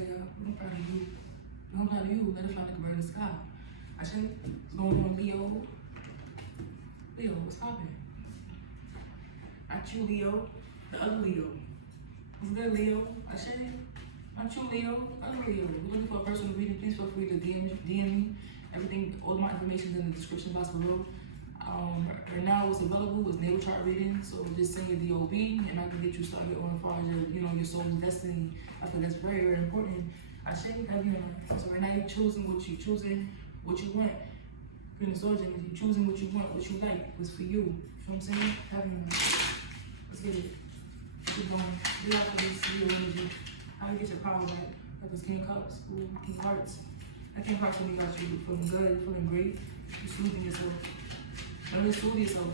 yeah, I'm proud of you. I'm proud of you. Let it fly like a bird in the sky. I say, what's going on, Leo? Leo, what's poppin'? Not you, Leo. The other Leo. What's good, Leo? I say, not you, Leo. Other Leo. If you're looking for a personal reading, please feel free to DM me. Everything, all my information is in the description box below. Right now, what's available is natal chart reading. So just send your DOB, and I can get you started on as far as your soul's destiny. I feel that's very, very important. I say, have you on. So right now, you're choosing what you want. You're in the soul journey. You're choosing what you want, what you like, what's for you. You know what I'm saying? Have you on. Let's get it. Keep going. Be out for this Leo energy. How you get your power back? Got this King Cups, ooh, King Hearts. That King Hearts really got you feeling good, feeling great. You're soothing yourself. Learn to soothe yourself.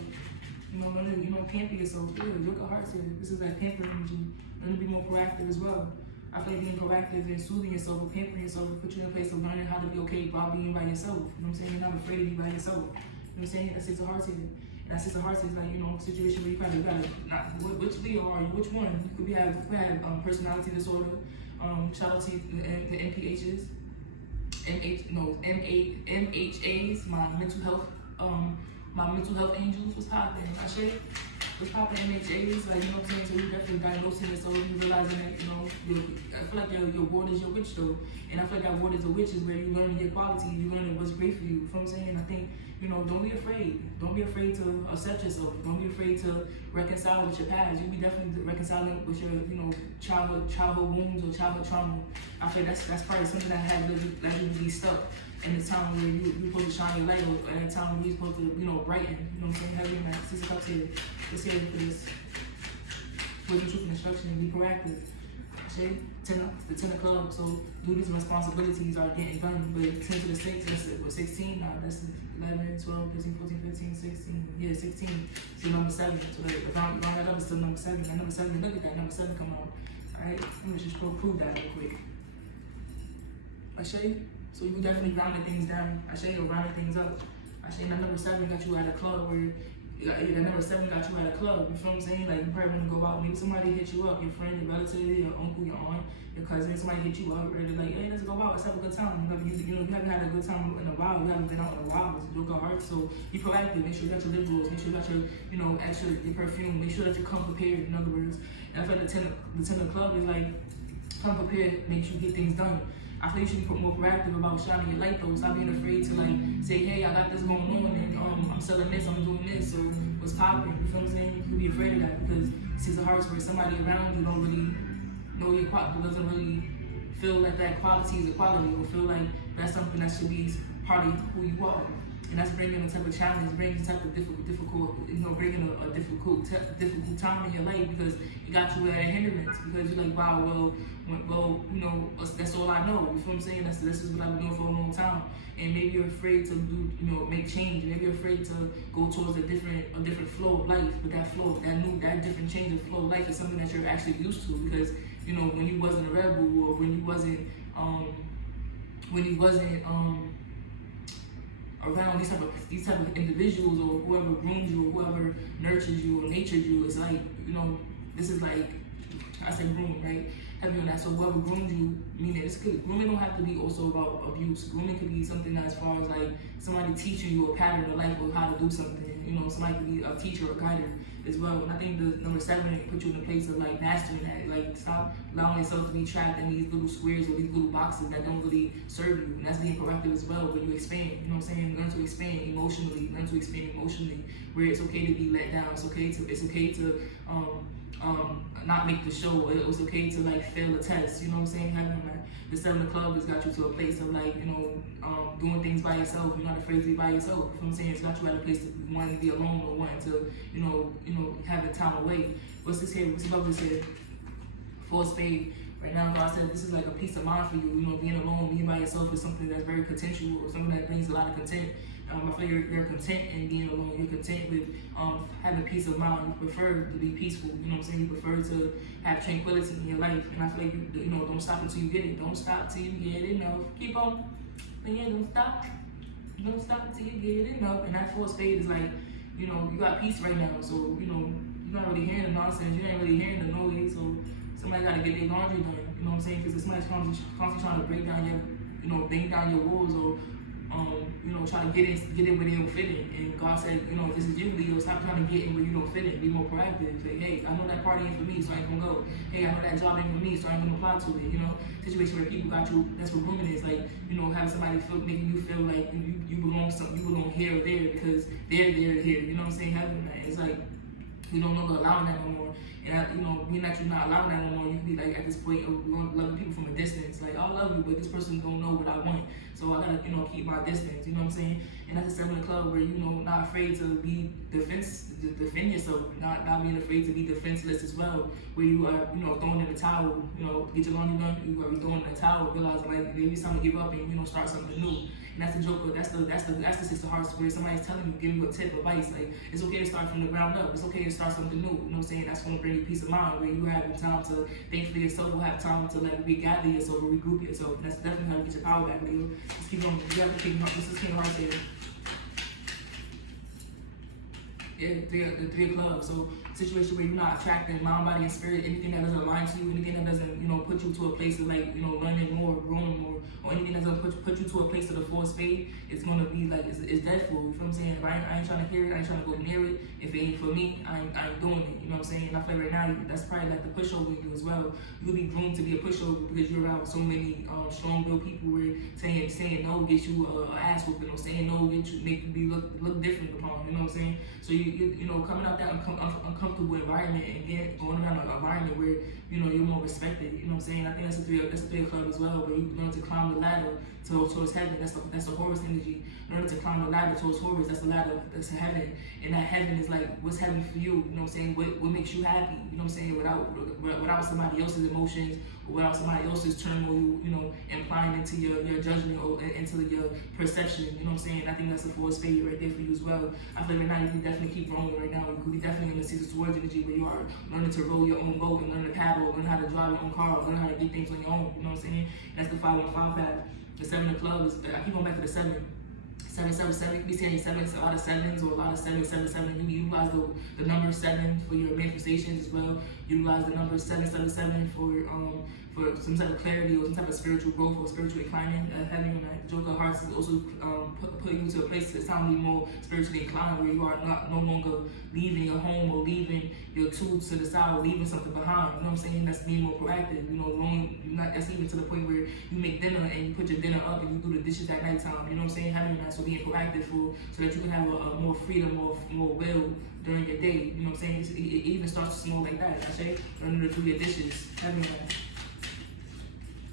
Learn to pamper yourself. Yeah, Joker Hearts here. This is that pamper energy. Learn to be more proactive as well. I feel like being proactive and soothing yourself or pampering yourself will put you in a place of learning how to be okay while being by yourself. You know what I'm saying? You're not afraid to be by yourself. You know what I'm saying? That's Six of Hearts here. And that Six of Hearts is like, a situation where you probably gotta, which Leo are you? Which one? You could have personality disorder. Shout out to the NPHs. MHAs, my mental health angels was popping. I share was popping MHAs, like, you know what I'm saying? So you definitely diagnosing it, so you realizing that, I feel like your ward is your witch though. And I feel like that ward is a witch is where you learn your quality, you learn what's great for you. You know what I'm saying? I think, don't be afraid. Don't be afraid to accept yourself. Don't be afraid to reconcile with your past. You'll be definitely reconciling with your, childhood wounds or childhood trauma. I feel that's probably something that had you be stuck in the time where you're supposed to shine your light, or at a time where you're supposed to, brighten. You know what I'm saying? Having that Six of Cups here. Let's hear it for this. Wisdom, truth, and instruction, and be proactive. Okay? The 10 of clubs, so duties and responsibilities are getting done. But 10 to the 6, that's 16 now. That's 11, 12, 13, 14, 15, 16. Yeah, 16. So number 7. So round that up is still number 7. That number 7, look at that number 7 come out. Alright? Let me just prove that real quick. I show you. So you definitely rounded things down. I show you rounded things up. I show you that number 7 got you at a club where that number 7 got you at a club. You feel what I'm saying? Like, you probably want to go out, maybe somebody hit you up, your friend, your relative, your uncle, your aunt, your cousin, somebody hit you up, ready to like, hey, let's go out, let's have a good time. You haven't had a good time in a while, you haven't been out in a while, it's a Joker Heart. So be proactive, make sure you got your lip gloss, make sure you got your, your perfume, make sure that you come prepared, in other words. And I feel like the 10 of club is like, come prepared, make sure you get things done. I feel you should be more proactive about shining your light though. Stop being afraid to say, hey, I got this going on and I'm selling this, I'm doing this, so what's popping? You feel what I'm saying? You can be afraid of that because Six of Hearts where somebody around you don't really know your quality, doesn't really feel like that quality is a quality, or feel like that's something that should be part of who you are. And that's bringing a type of challenge, bringing a type of difficult, bringing a difficult time in your life because it got you at a hindrance because you're like, wow, well, that's all I know. You feel what I'm saying? This is what I've been doing for a long time. And maybe you're afraid to do, make change. Maybe you're afraid to go towards a different flow of life. But that flow, that different change of flow of life is something that you're actually used to because, when you wasn't a rebel or when you wasn't around these type of individuals or whoever grooms you or whoever nurtures you or natured you, it's like, this is like, I say groom, right? Heavy on that. So whoever grooms you, meaning it's good. Grooming don't have to be also about abuse. Grooming could be something as far as like somebody teaching you a pattern of life or how to do something. Somebody could be a teacher or guider as well. And I think the number 7 put you in a place of like mastering that. Like stop allowing yourself to be trapped in these little squares or these little boxes that don't really serve you. And that's being proactive as well when you expand. You know what I'm saying? Learn to expand emotionally. Learn to expand emotionally. Where it's okay to be let down. It's okay to not make the show. It's okay to like fail a test. You know what I'm saying? Having the 7 of clubs has got you to a place of like, doing things by yourself. You're not afraid to be by yourself. You know what I'm saying? It's got you at a place to want to be alone or want to, having time away. What's this here? What's above this here? 4 of spades. Right now, God said this is like a peace of mind for you. Being alone, being by yourself is something that's very potential or something that brings a lot of content. I feel you're content in being alone. You're content with having peace of mind. You prefer to be peaceful. You know what I'm saying? You prefer to have tranquility in your life. And I feel like don't stop until you get it. Don't stop till you get enough. Keep on. But yeah, don't stop. Don't stop until you get enough. And that 4 of spades is like, you got peace right now. So, you're not really hearing the nonsense. You ain't really hearing the noise. So somebody got to get their laundry done. You know what I'm saying? Because if somebody's constantly trying to break down your, bang down your walls, or try to get in where they don't fit in. And God said, if this is you, Leo, stop trying to get in where you don't fit in. Be more proactive. Say, hey, I know that party ain't for me, so I ain't gonna go. Hey, I know that job ain't for me, so I ain't gonna apply to it. Situation where people got you. That's what grooming is like. Having somebody making you feel like you belong here or there because they're here. You know what I'm saying? Having that, it's like we don't longer allowing that no more. And being that you're not allowing that no more, you can be like at this point of loving people from a distance. Like, I love you, but this person don't know what I want, so I gotta keep my distance. You know what I'm saying? And that's the 7 Club where not afraid to defend yourself, not being afraid to be defenseless as well. Where you are throwing in the towel, get your laundry done, you are throwing in the towel, realizing like maybe it's time to give up and start something new. And that's the Joker. That's the 6 of Hearts where somebody's telling you, giving you a tip, advice. Like, it's okay to start from the ground up. It's okay to start something new. You know what I'm saying? That's gonna bring you peace of mind where you have time to think for yourself, or have time to like regather yourself or regroup yourself. And that's definitely how you get your power back, Leo. Just keep going. You have to keep. This is King Hearts here. Yeah, the 3 of Clubs. So situation where you're not attracting mind, body, and spirit, anything that doesn't align to you, anything that doesn't, put you to a place of like, learning more, growing more, or anything that's gonna put you to a place of the 4 of Spades, it's gonna be like it's dead for you. You feel what I'm saying? If I ain't trying to hear it, I ain't trying to go near it. If it ain't for me, I ain't doing it. You know what I'm saying? And I feel like right now that's probably like the pushover in you as well. You'll be groomed to be a pushover because you're around so many strong-willed people where saying no gets you an ass whooping, or saying no make you look different upon. You know what I'm saying? So you coming out that uncomfortable environment and going around an environment where you're more respected. You know what I'm saying? I think that's a 3 of Club as well, where you learn to climb the ladder towards heaven. That's the Horus energy. Learn to climb the ladder towards Horus. That's the ladder. That's heaven. And that heaven is like what's heaven for you. You know what I'm saying? What makes you happy? You know what I'm saying? Without somebody else's emotions, or without somebody else's turmoil, implying into your judgment or into your perception. You know what I'm saying? I think that's a 4 of Spades right there for you as well. I feel like right now you can definitely keep rolling right now. You could be definitely in the 6 of Swords energy where you are learning to row your own boat and learn to paddle, learn how to drive your own car, learn how to get things on your own. You know what I'm saying? And that's the 5 on 5 path. The 7 of Clubs. I keep going back to the 7. 777. You be saying 7, a lot of 7s or a lot of 777. You utilize the number 7 for your manifestations as well. Utilize the number 777 for some type of clarity or some type of spiritual growth or spiritual inclining. Heavy on that. Joker of Hearts is also put you to a place that's time to be more spiritually inclined, where you are no longer leaving your home or leaving your tools to the side or leaving something behind. You know what I'm saying? That's being more proactive. That's even to the point where you make dinner and you put your dinner up and you do the dishes at nighttime. You know what I'm saying? Having that, so being proactive so that you can have a more freedom, more will during your day. You know what I'm saying? It even starts small like that. I say, learning to do your dishes. Having that.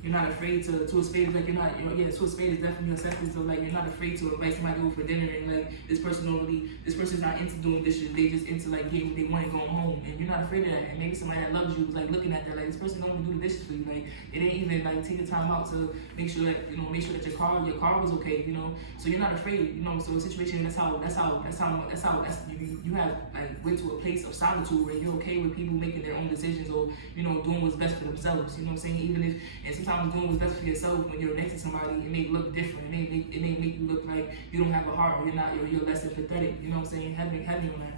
You're not afraid to a spade, like to a spade is definitely acceptance of like you're not afraid to invite somebody over for dinner and like this person's not into doing dishes, they just into like getting what they want and going home, and you're not afraid of that. And maybe somebody that loves you is like looking at that like this person don't want to do the dishes for you, like it ain't even like take the time out to make sure that your car was okay, so you're not afraid, so a situation that's how you have like went to a place of solitude where you're okay with people making their own decisions or doing what's best for themselves. You know what I'm saying? Even if and sometimes doing what's best for yourself when you're next to somebody, it may look different. It may make you look like you don't have a heart or you're less empathetic. You know what I'm saying? Heavy on that.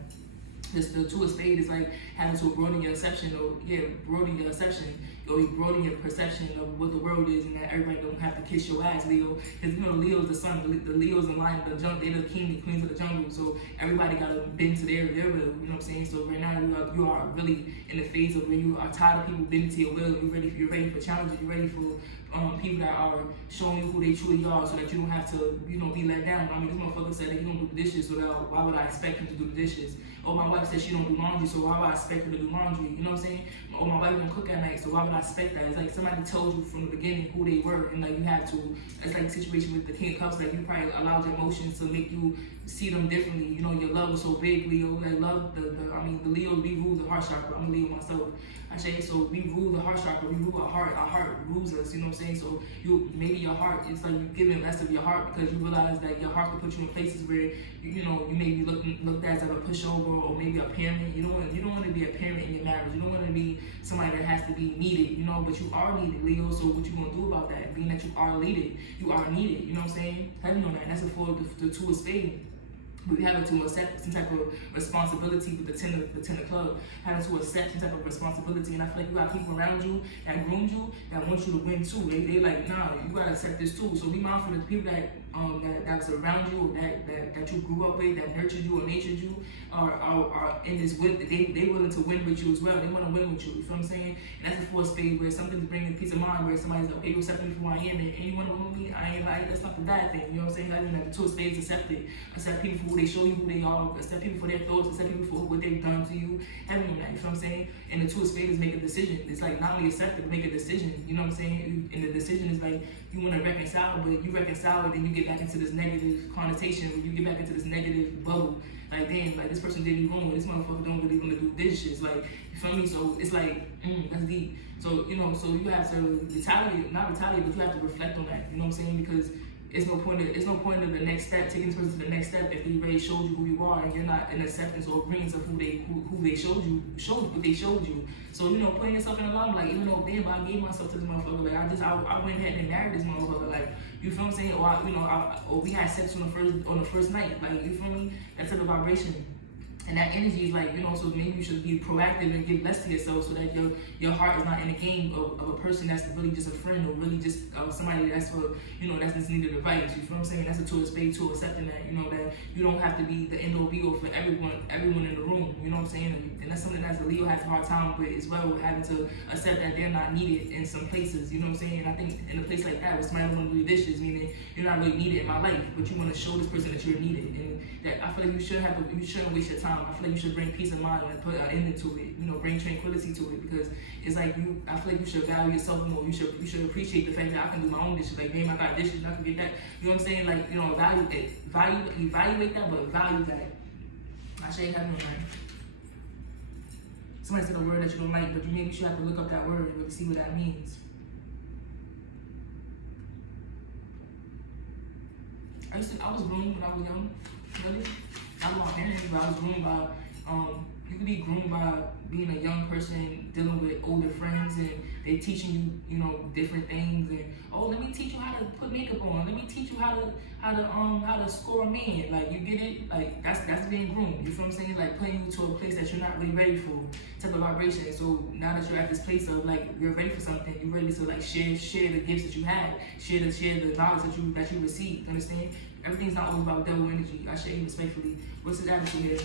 The 2 of Spades is like having to broaden your perception or broaden your perception of what the world is, and that everybody don't have to kiss your ass, Leo. Because Leo's the sun, the Leo's in line of the jungle, they're the king and queens of the jungle. So everybody gotta bend to their will. You know what I'm saying? So right now you are really in the phase of where you are tired of people bending to your will. You're ready for challenges. You're ready for people that are showing you who they truly are, so that you don't have to be let down. I mean, this motherfucker said that he don't do the dishes, so why would I expect him to do the dishes? Or my wife said she don't do laundry, so why would I expect her to do laundry? You know what I'm saying? Or my wife don't cook at night, so why would I expect that? It's like somebody told you from the beginning who they were, and like you have to. It's like the situation with the King of Cups, like you probably allowed your emotions to make you see them differently. Your love was so big, Leo. Like love, the Leo, we rule the heart chakra. I'm a Leo myself. I say so. We rule the heart chakra. We rule our heart. Our heart rules us. You know what I'm saying? So maybe your heart. It's like you giving less of your heart because you realize that your heart can put you in places where you may be looked at as a pushover or maybe a parent. You don't want to be a parent in your marriage. You don't want to be somebody that has to be needed. But you are needed, Leo. So what you gonna do about that? Being that you are needed, you are needed. You know what I'm saying? Heavy on that. That's the 2 of Spades. But we having to accept some type of responsibility with the 10 club, having to accept some type of responsibility. And I feel like you got people around you that groomed you that want you to win too. They like, nah, you gotta accept this too. So be mindful of the people that was around you, or that you grew up with, that nurtured you or natured you, are in this with. They willing to win with you as well. They want to win with you. You feel what I'm saying? And that's the fourth phase where something's bringing peace of mind, where somebody's like, okay, you accept me for who I am, and you want to win with me. I ain't like, that's not the bad thing. You know what I'm saying? I mean, like the two phase, accept it. Accept people for who they show you who they are. Accept people for their thoughts. Accept people for what they've done to you. Having that. You feel what I'm saying? And the two phase is make a decision. It's like not only accept it, but make a decision. You know what I'm saying? And the decision is like you want to reconcile, but you reconcile, and then you get back into this negative connotation, where you get back into this negative bubble. Like, damn, like this person did me wrong, this motherfucker don't really want to do dishes. Like, you feel me? So it's like, that's deep. So, you know, so you have to not retaliate, but you have to reflect on that. You know what I'm saying? Because it's no point of the next step, taking this person to the next step if they already showed you who you are and you're not in acceptance or agreement of who they showed what they showed you. So, you know, putting yourself in a limelight, even though damn, I gave myself to this motherfucker, like I went ahead and married this motherfucker, like, you feel what I'm saying? Or we had sex on the first night, like, you feel me? That type of vibration. And that energy is like, you know, so maybe you should be proactive and give less to yourself, so that your heart is not in a game of a person that's really just a friend, or really just somebody that's for, you know, that's just needed advice. You feel what I'm saying? That's a two of spades, two accepting that, you know, that you don't have to be the end all be all for everyone in the room. You know what I'm saying? And that's something that Leo has a hard time with as well, having to accept that they're not needed in some places. You know what I'm saying? And I think in a place like that, where somebody want to do dishes, meaning you're not really needed in my life, but you want to show this person that you're needed, and that I feel like you shouldn't waste your time. I feel like you should bring peace of mind and put an end to it. You know, bring tranquility to it, because it's like I feel like you should value yourself more. You should appreciate the fact that I can do my own dishes. Like, damn, I got dishes, I can get that. You know what I'm saying? Like, you know, evaluate that, but value that. I should have no right. Somebody said a word that you don't like, but you maybe should have to look up that word and really see what that means. I was groomed when I was young. Really? Not by my parents, but I was groomed by, you could be groomed by being a young person dealing with older friends, and they teaching you, you know, different things, and let me teach you how to put makeup on. Let me teach you how to score a man. Like, you get it? Like, that's being groomed. You feel what I'm saying? Like, putting you to a place that you're not really ready for, type of vibration. So now that you're at this place of like you're ready for something, you're ready to like share the gifts that you have, share the knowledge that you received. Understand? Everything's not always about devil energy. I share you respectfully. What's his attitude here?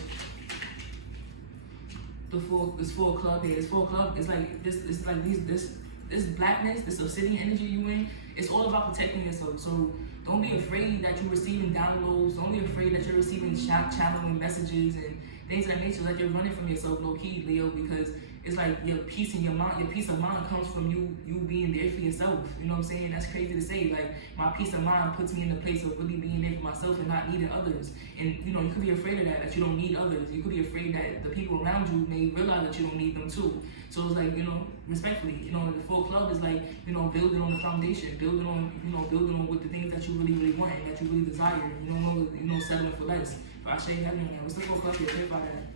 This full club here. This full club is like this. It's like this blackness, this obsidian energy you in. It's all about protecting yourself. So don't be afraid that you're receiving downloads. Don't be afraid that you're receiving channeling messages and things of that nature. Like, you're running from yourself, low key, Leo, because it's like your peace in your mind. Your peace of mind comes from you being there for yourself. You know what I'm saying? That's crazy to say. Like, my peace of mind puts me in the place of really being there for myself and not needing others. And you know, you could be afraid of that you don't need others. You could be afraid that the people around you may realize that you don't need them too. So it's like, you know, respectfully, you know, the full club is like, you know, building on the foundation, building on with the things that you really, really want and that you really desire. You know, settling for less. But I say heavy on that. What's the full club here? Take by that.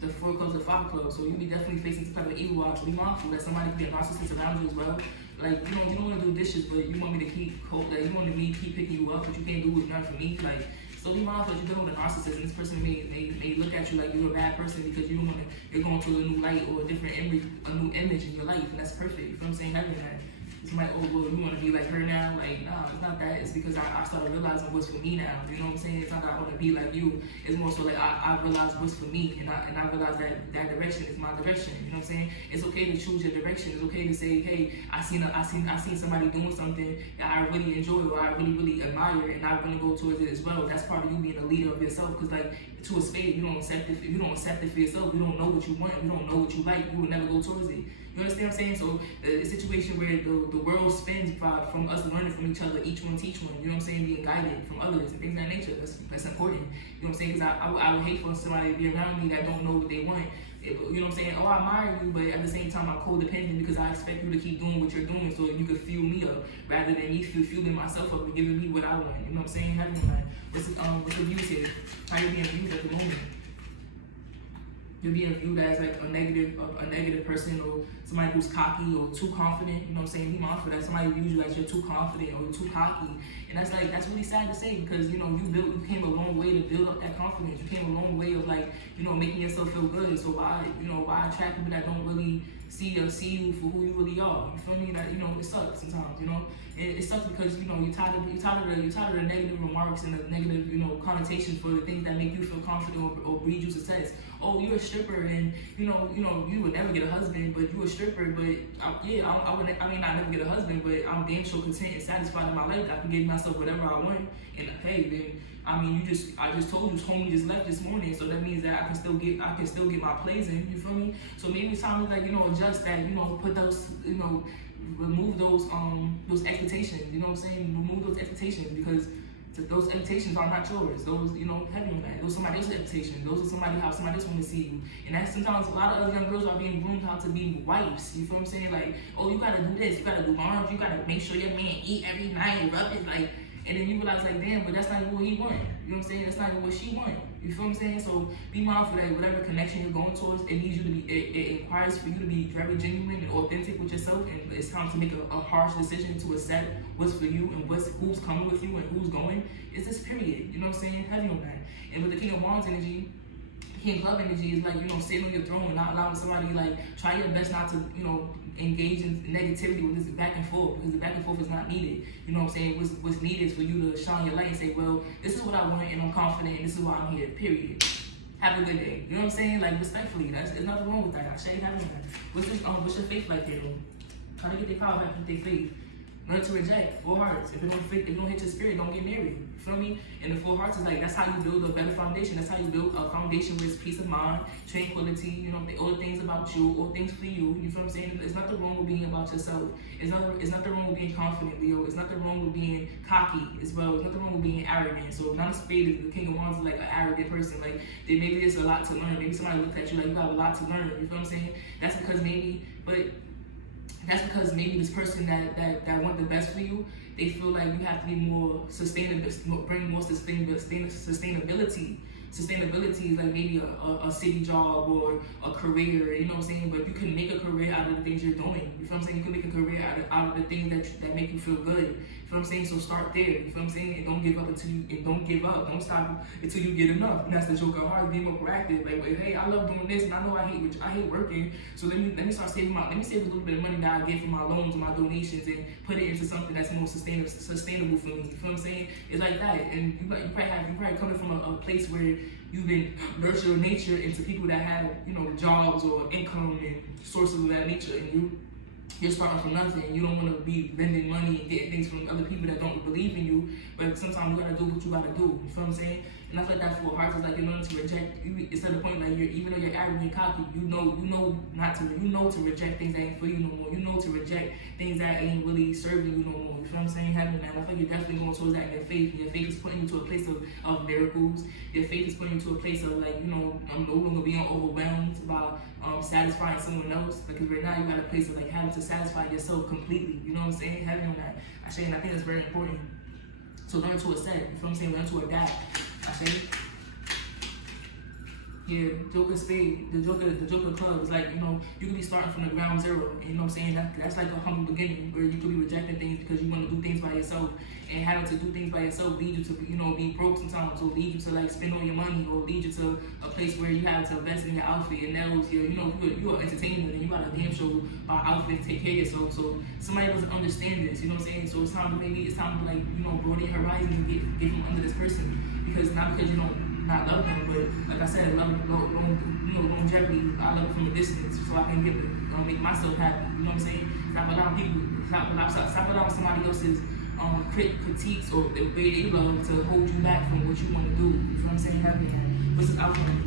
The 4 clubs and 5 clubs, so you'll be definitely facing some type of evil out. So be mindful that somebody could be a narcissist around you as well. Like, you don't want to do dishes, but you want me to keep picking you up, but you can't do nothing for me. Like, so be mindful that you're dealing with a narcissist, and this person may look at you like you're a bad person because you're going to a new light or a new image in your life, and that's perfect. You know what I'm saying? Having that. It's like, oh, well, you want to be like her now? Like, nah, it's not that. It's because I started realizing what's for me now. You know what I'm saying? It's not that I want to be like you. It's more so like I realized what's for me, and I realized that direction is my direction. You know what I'm saying? It's okay to choose your direction. It's okay to say, hey, I seen somebody doing something that I really enjoy or I really, really admire, and I want to go towards it as well. That's part of you being a leader of yourself. Because like, to a spade, you don't accept it. If you don't accept it for yourself, you don't know what you want. You don't know what you like. You will never go towards it. You understand what I'm saying? So the situation where the world spins from us learning from each other, each one teach one. You know what I'm saying? Being guided from others and things of that nature. That's important. You know what I'm saying? Because I would hate for somebody to be around me that don't know what they want. You know what I'm saying? Oh, I admire you, but at the same time, I'm codependent because I expect you to keep doing what you're doing so you can fuel me up rather than me fueling myself up and giving me what I want. You know what I'm saying? What's the views here? How you being viewed at the moment? you're being viewed as like a negative person, or somebody who's cocky or too confident. You know what I'm saying? Be mindful that somebody views you as you're too confident or you're too cocky, and that's really sad to say, because you know you came a long way to build up that confidence. You came a long way of like, you know, making yourself feel good. So why attract people that don't really see you for who you really are? You feel me? That, you know, it sucks sometimes. You know, it sucks because, you know, you're tired of the negative remarks and the negative, you know, connotations for the things that make you feel confident or breed you success. Oh, you're a stripper, and you would never get a husband, but you a stripper. But I may not never get a husband, but I'm damn sure content and satisfied in my life. I can give myself whatever I want. And hey, then I mean, I just told you, homie just left this morning, so that means that I can still get my plays in. You feel me? So maybe it's time to, like, you know, adjust that. You know, put those, you know, remove those expectations. You know what I'm saying? Remove those expectations, because those expectations are not yours. Those, you know, heavy on that. Those are somebody else's expectations. Those are how somebody else want to see you. And that's sometimes a lot of other young girls are being groomed how to be wives. You feel what I'm saying? Like, oh, you gotta do this, you gotta do arms, you gotta make sure your man eat every night and rub it, like, and then you realize, like, damn, but that's not even what he want. You know what I'm saying? That's not even what she want. You feel what I'm saying? So be mindful that whatever connection you're going towards, it needs you to be, it requires for you to be very genuine and authentic with yourself, and it's time to make a harsh decision to accept what's for you and who's coming with you and who's going. It's this period. You know what I'm saying? Heavy on that. And with the King of Wands energy, King Club energy is like, you know, sitting on your throne and not allowing somebody, like, try your best not to, you know, engage in negativity with this back and forth, because the back and forth is not needed. You know what I'm saying? What's needed is for you to shine your light and say, well, this is what I want, and I'm confident, and this is why I'm here, period. Have a good day. You know what I'm saying? Like, respectfully, there's nothing wrong with that. I say having that. What's your faith like there, though? Try to get their power back with their faith. Learn to reject. 4 hearts. If it don't hit your spirit, don't get married. You feel me? And the 4 hearts is like, that's how you build a better foundation. That's how you build a foundation with peace of mind, tranquility, you know, all the things about you, all things for you. You feel what I'm saying? There's nothing wrong with being about yourself. It's nothing wrong with being confident, Leo. It's nothing wrong with being cocky as well. It's nothing wrong with being arrogant. So not a spade is the King of Wands is like an arrogant person. Like, maybe there's a lot to learn. Maybe somebody looks at you like you have a lot to learn. You feel what I'm saying? That's because maybe this person that want the best for you, they feel like you have to be more sustainable, bring more sustainability. Sustainability is like maybe a city job or a career, you know what I'm saying? But you can make a career out of the things you're doing. You feel what I'm saying? You can make a career out of the things that make you feel good. You feel what I'm saying? So start there. You feel what I'm saying? And don't give up. Don't stop until you get enough. And that's the joke of heart, being more proactive. Like, wait, hey, I love doing this, and I know I hate working. So let me start saving let me save a little bit of money that I get from my loans and my donations, and put it into something that's more sustainable for me. You feel what I'm saying? It's like that. And you probably coming from a place where you've been nurturing nature into people that have, you know, jobs or income and sources of that nature, and you're starting from nothing. You don't want to be lending money and getting things from other people that don't believe in you. But sometimes you gotta do what you gotta do. You feel what I'm saying? And I feel like that's what hearts is like. You're learning to reject. It's at the point like even though you're arrogant and cocky, you know to reject things that ain't for you no more. You know to reject things that ain't really serving you no more. You feel what I'm saying? Having that, I feel like you're definitely going towards that in your faith. And your faith is putting you to a place of miracles. Your faith is putting you to a place of, like, you know, no longer being overwhelmed by satisfying someone else. Because right now you got a place of like having to satisfy yourself completely. You know what I'm saying? Having that. I think that's very important. So learn to accept. You feel what I'm saying? Learn to adapt. I say. Yeah, Joker Spade, the Joker Club is like, you know, you can be starting from the ground zero. And you know what I'm saying? That's like a humble beginning where you could be rejecting things because you want to do things by yourself. And having to do things by yourself lead you to, you know, be broke sometimes, or lead you to like spend all your money, or lead you to a place where you have to invest in your outfit, your nails, you know, you're an entertainer and you got a damn show by outfit to take care of yourself. So somebody doesn't understand this, you know what I'm saying? So it's time to like, you know, broaden your horizons and get from under this person. Because not because you don't not love them, but like I said, longevity. I love it from a distance, so I can make myself happy. You know what I'm saying? Stop allowing somebody else's critiques or the way they love to hold you back from what you want to do. You feel what I'm saying? Having that. What's the outcome?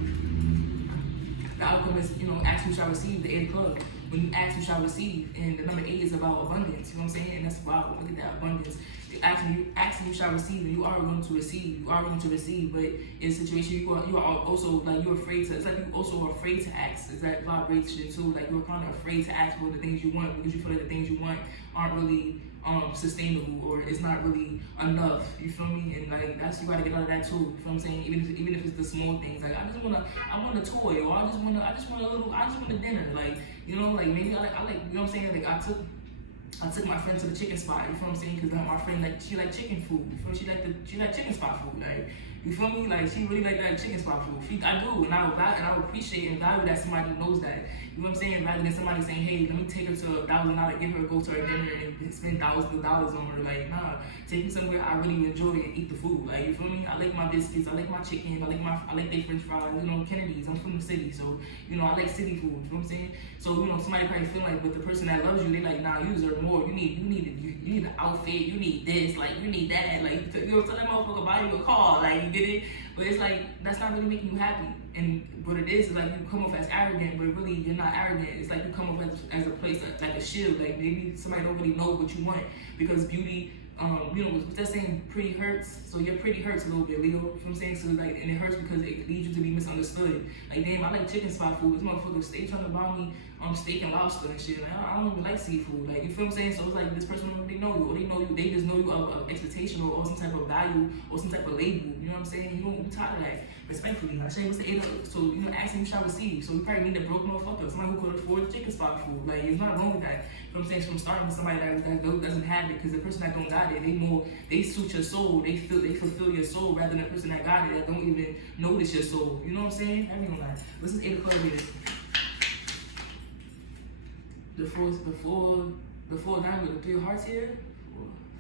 The outcome is, you know, ask who shall receive the 8 club. When you ask, you shall receive. And the number 8 is about abundance. You know what I'm saying? And that's why I look at that abundance. Asking, you shall receive, and you are going to receive. You are going to receive, but in a situation you are also like you're afraid to. It's like you also are afraid to ask. It's that vibration too. Like you're kind of afraid to ask for the things you want because you feel like the things you want aren't really sustainable, or it's not really enough. You feel me? And like that's, you gotta get out of that too. You feel what I'm saying? Even if it's the small things. Like I want a toy, or I just want a dinner. Like, you know, like maybe I like, you know what I'm saying? Like I took my friend to the chicken spot, you feel what I'm saying? Because my friend, like, she like chicken food, you feel me? She like chicken spot food, like, you feel me? Like, she really like that chicken spot food. I do, and I would appreciate and value that somebody knows that. You know what I'm saying? Rather than somebody saying, hey, let me take her to $1,000, get her, go to her dinner and spend thousands of dollars on her. Like, nah, take me somewhere I really enjoy and eat the food. Like, you feel me? I like my biscuits, I like my chicken, I like their french fries, you know, Kennedy's. I'm from the city, so, you know, I like city food, you know what I'm saying? So, you know, somebody probably feel like, but the person that loves you, they like, nah, you deserve more. You need an outfit, you need this, like, you need that. Like, you know, tell that motherfucker buy you a car, like, you get it? But it's like, that's not really making you happy. And what it is like you come off as arrogant, but really you're not arrogant. It's like you come off as a place, like a shield. Like maybe somebody don't really know what you want, because beauty, you know, what's that saying, pretty hurts. So your pretty hurts a little bit, Leo. You know what I'm saying? So like, and it hurts because it leads you to be misunderstood. Like, damn, I like chicken spot food. This motherfucker stay trying to buy me steak and lobster and shit. Like, I don't even like seafood. Like, you feel what I'm saying? So it's like this person don't really know you, or they know you. They just know you of expectation or some type of value or some type of label. You know what I'm saying? You don't be tired of that. Respectfully, I say what's the 8 of, so you know, asking, you shall receive. So you probably need a broke motherfucker, somebody who could afford chicken spot food. Like, there's nothing wrong with that. You know what I'm saying? So I'm starting with somebody that doesn't have it, because the person that don't got it, they suit your soul, they fulfill your soul, rather than the person that got it that don't even notice your soul. You know what I'm saying? Everyone like, what's this 8 of clubs here? Before down with the 3 of hearts here.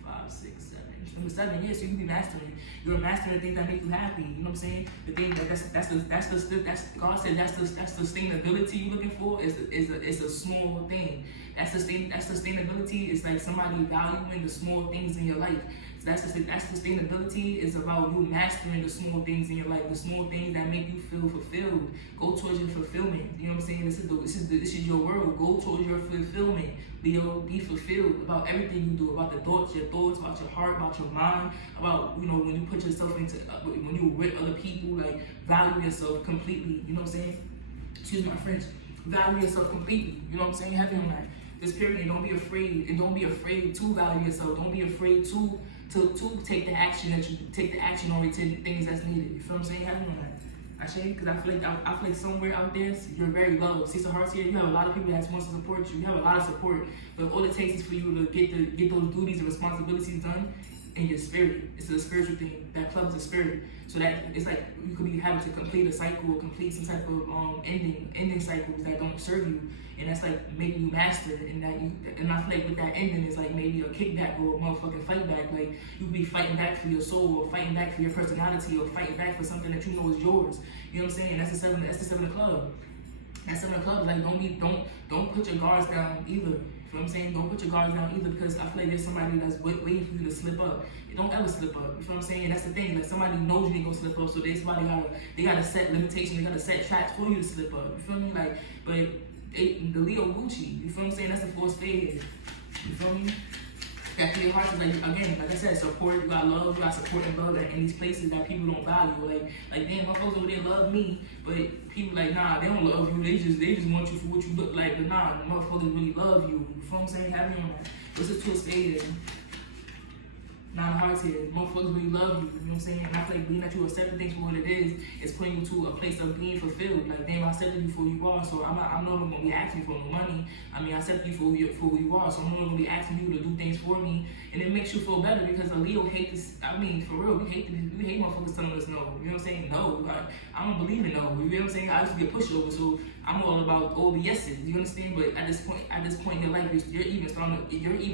4, 5, 6, 7. Number 7, yes, you can be mastering. You're mastering the things that make you happy. You know what I'm saying? The thing that's God said that's the sustainability you're looking for. It's a small thing. That's sustainability. It's like somebody valuing the small things in your life. So that's sustainability. Is about you mastering the small things in your life, the small things that make you feel fulfilled. Go towards your fulfillment. You know what I'm saying? This is your world. Go towards your fulfillment. Leo, be fulfilled about everything you do, about your thoughts, about your heart, about your mind, about, you know, when you put yourself into, when you're with other people, like, value yourself completely. You know what I'm saying? Excuse my French. Value yourself completely. You know what I'm saying? Heavy on that. This period, don't be afraid, and don't be afraid to value yourself. Don't be afraid to take the action on things that's needed. You feel what I'm saying? Heavy on that. I say, because I feel like somewhere out there you're very loved. See, some hearts here, you have a lot of people that wants to support you. You have a lot of support, but all it takes is for you to get those duties and responsibilities done in your spirit. It's a spiritual thing. That club's a spirit. So that it's like you could be having to complete a cycle or complete some type of ending cycles that don't serve you, and that's like making you master. And I feel like with that ending is like maybe a kickback or a motherfucking fight back. Like you could be fighting back for your soul, or fighting back for your personality, or fighting back for something that you know is yours. You know what I'm saying? That's the 7 of club. That 7 of clubs. Like don't put your guards down either. You know what I'm saying? Don't put your guards down either, because I feel like there's somebody that's waiting for you to slip up. Don't ever slip up. You feel what I'm saying? That's the thing. Like somebody knows you ain't gonna slip up, so they gotta set limitations. They gotta set traps for you to slip up. You feel me? Like, but the Leo Gucci. You feel what I'm saying? That's the 4th spade. You feel me? That 3 of hearts is like, again, like I said, support. You got love. You got support and love in these places that people don't value. Like damn, my folks over there love me, but people like, nah, they don't love you. They just want you for what you look like. But nah, the motherfuckers really love you. You feel what I'm saying? Have me on that. What's this 2 of spades? 9 of hearts here. Motherfuckers really love you. You know what I'm saying? And I feel like being that you accept things for what it is putting you to a place of being fulfilled. Like, damn, I accepted you for who you are, so I'm not gonna be asking you for no money. I mean, I accept you for who you are, so I'm not gonna be asking you to do things for me. And it makes you feel better, because a Leo hate this. I mean, for real, we hate motherfuckers telling us no. You know what I'm saying? No. I don't believe in no. You know what I'm saying? I used to be a pushover, so I'm all about all the yeses. You understand? But at this point in your life, you're even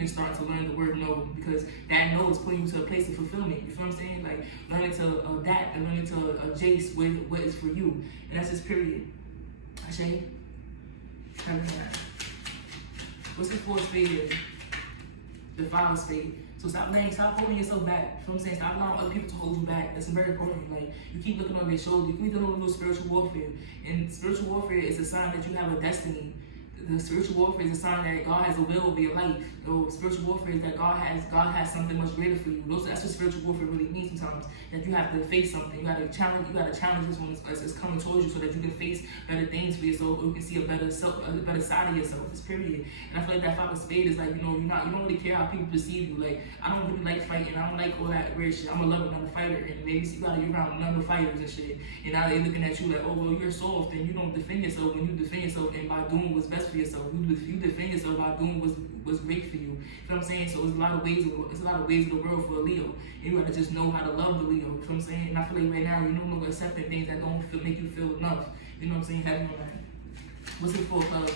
starting to learn the word no, because that no is putting you to a place of fulfillment. You feel what I'm saying? Like learning to adapt and learning to adjust what is for you, and that's this period. I say, what's the 4th spade? The 5 of spade. So stop holding yourself back. You know what I'm saying? Stop allowing other people to hold you back. That's very important. Like, you keep looking over your shoulder. You keep doing a little spiritual warfare. And spiritual warfare is a sign that you have a destiny. The spiritual warfare is a sign that God has a will over your life. Or spiritual warfare is that God has something much greater for you. That's what spiritual warfare really means sometimes. That you have to face something. You gotta challenge this one as it's coming towards you so that you can face better things for yourself, or you can see a better side of yourself. It's period. And I feel like that 5 of spades is like, you don't really care how people perceive you. Like, I don't really like fighting. I don't like all that weird shit. I'm a lover, not a fighter. And maybe you gotta be around number fighters and shit. And now they're looking at you like, oh well, you're soft and you don't defend yourself. When you defend yourself and by doing what's best for yourself, you defend yourself by doing what's great for you. You know what I'm saying? So it's a lot of ways of the world for a Leo. And you gotta just know how to love the Leo. You know what I'm saying? And I feel like right now you're no longer accepting things that don't make you feel enough. You know what I'm saying? Having on that. What's it for, club?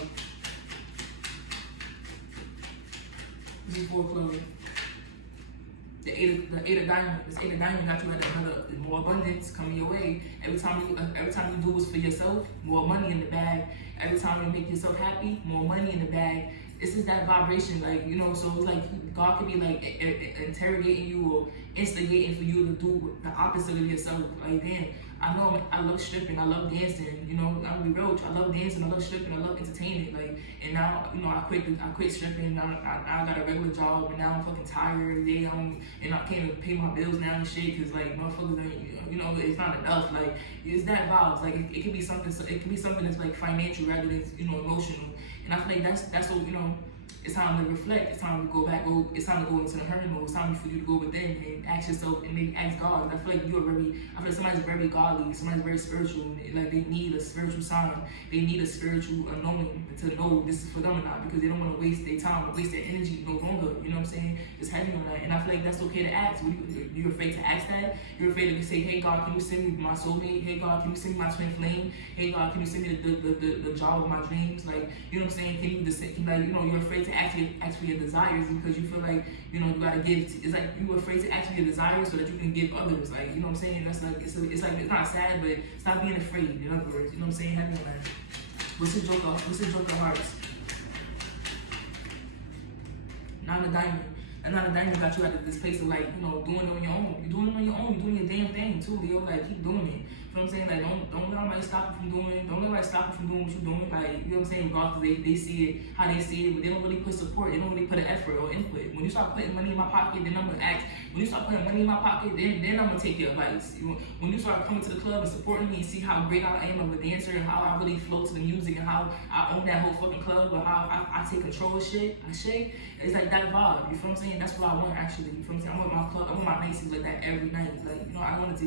What's it for, club? The eight of diamonds. This 8 of diamonds got you at another more abundance coming your way. Every time you do what's for yourself, more money in the bag. Every time you make yourself happy, more money in the bag. It's just that vibration, like, so it's like God could be like interrogating you or instigating for you to do the opposite of yourself. Like, damn, I know I love stripping, I love dancing, I'm gonna be real, I love dancing, I love stripping, I love entertainment, like, and now, I quit stripping, I got a regular job, and now I'm fucking tired every day, and I can't even pay my bills now and shit, cause like, motherfuckers ain't, it's not enough, like, it's that vibes, like, it could be something that's like financial rather than, emotional, and I feel like that's what, it's time to reflect. It's time to go back. It's time to go into the hermit mode. It's time for you to go within and ask yourself and maybe ask God. I feel like I feel like somebody's very godly. Somebody's very spiritual. Like they need a spiritual sign. They need a spiritual knowing to know this is for them or not, because they don't want to waste their time or waste their energy no longer. You know what I'm saying? It's heavy on that. And I feel like that's okay to ask. You're afraid to ask that. You're afraid to say, hey God, can you send me my soulmate? Hey God, can you send me my twin flame? Hey God, can you send me the job of my dreams? Like, you know what I'm saying? You're afraid to ask for your desires because you feel like, you gotta give. It's like you're afraid to ask for your desires so that you can give others. Like, you know what I'm saying? That's like, it's not sad, but stop being afraid, in other words. You know what I'm saying? Happy on that. What's the joke of hearts? 9 of diamonds. And 9 of diamonds got you at this place of like, doing it on your own. You're doing it on your own. You're doing your damn thing too, Leo. Like, keep doing it. You know what I'm saying? Like, don't let nobody stop you from doing it. Don't let nobody stop you from doing what you're doing. Like, you know what I'm saying? Regardless, they see it, how they see it, but they don't really put support. They don't really put an effort or input. When you start putting money in my pocket, then I'm gonna act. When you start putting money in my pocket, then I'm gonna take your advice. When you start coming to the club and supporting me and see how great I am of a dancer and how I really flow to the music and how I own that whole fucking club or how I take control of shit, I shake. It's like that vibe. You feel what I'm saying? That's what I want actually. You feel what I'm saying? I want my club, I want my nights like that every night. Like, I want it to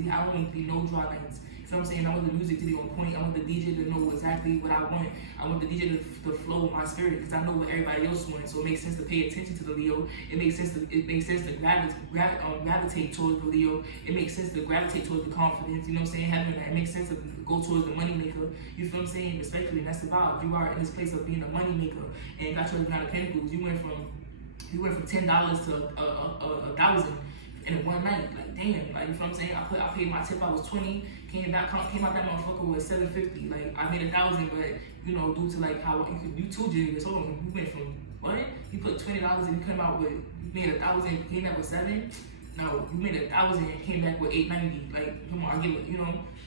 be no dry nights. You know what I'm saying? I want the music to be on point. I want the DJ to know exactly what I want. I want the DJ to flow my spirit because I know what everybody else wants. So it makes sense to pay attention to the Leo. It makes sense to gravitate towards the Leo. It makes sense to gravitate towards the confidence. You know what I'm saying? Having that. It makes sense to go towards the money maker. You feel what I'm saying? Respectfully, and that's the vibe. You are in this place of being a money maker and got your Nine of Pentacles. You went from $10 to $1,000 in one night. Like, damn, like, you feel what I'm saying? I paid my tip, I was 20, came out that motherfucker with 750. Like, I made 1,000, but due to like how you too generous. Hold on, you went from what? You put $20 and you came out with, you made 1,000, came out with 7. No, you made 1,000 and came back with 890. Like, come on, I give it,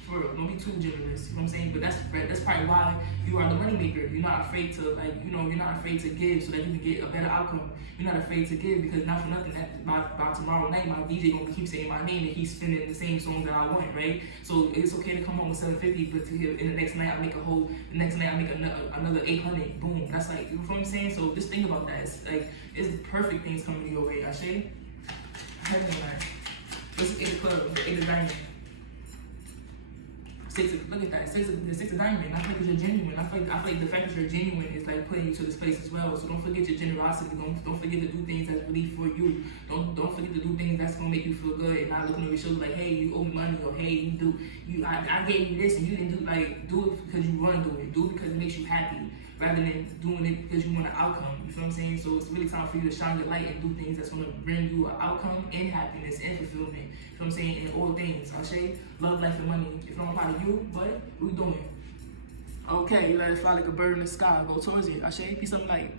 for real, don't be too generous. You know what I'm saying? But that's probably why you are the money maker. You're not afraid to you're not afraid to give so that you can get a better outcome. You're not afraid to give because not for nothing that by tomorrow night my DJ gonna keep saying my name and he's spinning the same songs that I want, right? So it's okay to come home with 750, but in the next night I make another 800. Boom. That's like, you know what I'm saying? So just think about that. It's like it's perfect things coming your way. Ashe. Let's get the club. The 8 of diamonds. Look at that. The 6 of diamonds. I feel like you're genuine. I feel like the fact that you're genuine is like putting you to this place as well. So don't forget your generosity. Don't forget to do things that's really for you. Don't forget to do things that's gonna make you feel good and not looking over your shoulder like, hey, you owe me money, or hey, I gave you this and you didn't do. Like, do it because you want to do it. Do it because it makes you happy, rather than doing it because you want an outcome. You feel what I'm saying? So it's really time for you to shine your light and do things that's gonna bring you an outcome and happiness and fulfillment. You know what I'm saying? In all things. Ashe, love, life, and money. If I'm part of you, what we doing? Okay, you let it fly like a bird in the sky. Go towards it. Ashe, peace, up, light.